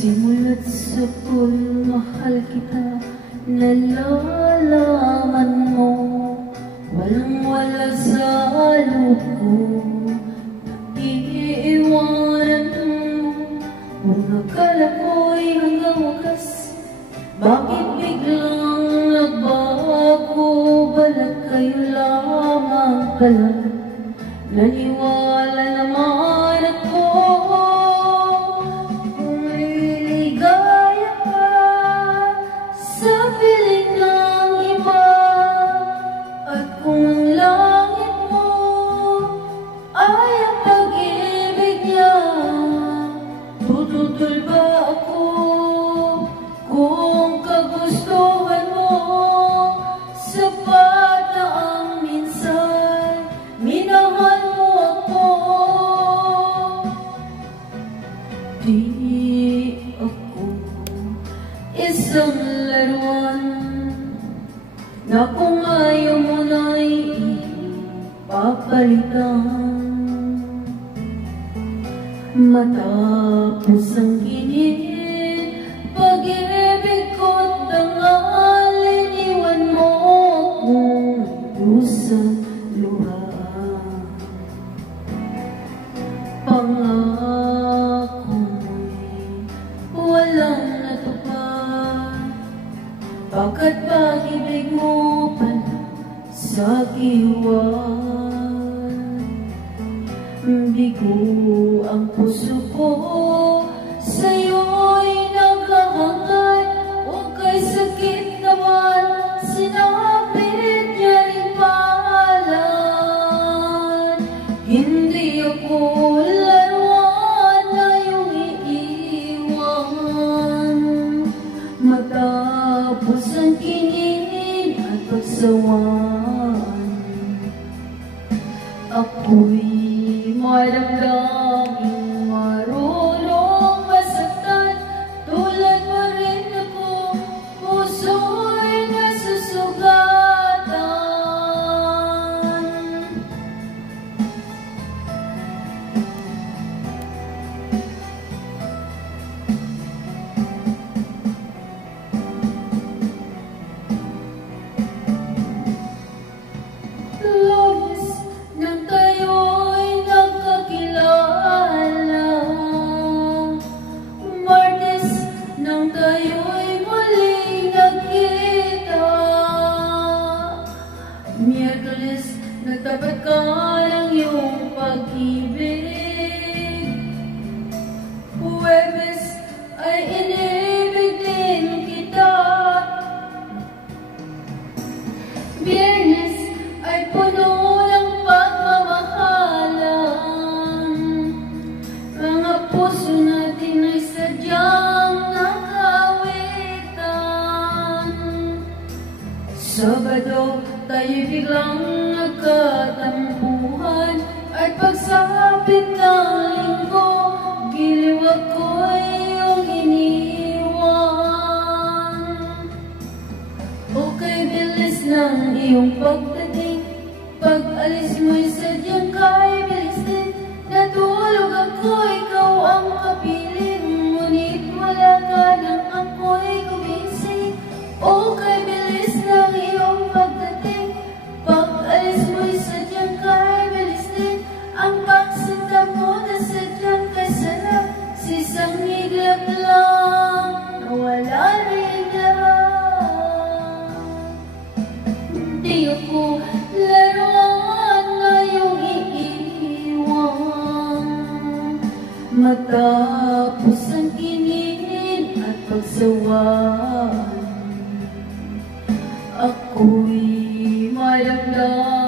Simula't sa mahal kita, nalalaman mo, walang-wala sa loob ko, iiwanan mo. Kung akala ko'y hanggang wakas, bakit biglang nagbago? Balat kayo lamang pala, naniwala naman ako. Kung liligaya ka sa piling ng iba, at kung ang langit mo ay ang pag-ibig niya, tututol ba ako kung kagustuhan mo? Sapat na ang minsan minahal mo ako. Di ako isang laruan na kung ayaw mo na'y papalitan. Matapos ang ginin, pag-ibig ko't dangal, iniwan mo akong kusang luha. Pangako mo'y walang natupad, pagkat pag-ibig mo pala sa kiwan. Bigo ang puso ko, sa'yo'y naghahangad. Huwag kay sakit naman, sinapit niya rin pangalan. Hindi ako laruan na iyong iiwan. Matapos ang kinin at pagsawan, ako'y maramdaming marunong masaktan. Tulad mo rin ako, puso'y nasusugatan. Lobos nang tayo'y nagkakilala, Martes nang tayo'y muling nagkita, Miyerkules nagtapat ka ng iyong pag-ibig, Huwebes ay inibig din kita, Biyernes ay puno ng pagmamahalan. Mga puso natin ay sadyang nakawitan. Sabado tayo'y biglang nagkatampuhan, at pagsapit ng linggo, giliw ako'y iyong iniwan. O kay bilis ng iyong pagdating, pag-alis mo'y sadyang kay bilis din. Natulog ako, ikaw ang kapiling, ngunit wala ka nang ako'y gumising. O kay bilis ng iyong pagdating, pag-alis mo'y sadyang kay bilis din. Ang pagsinta mo na sadyang kasarap, sa isang iglap lang na wala rin lahat. Di ako laruan na iyong iiwan. Matapos ang kinin at pagsawan, ako'y maramdaman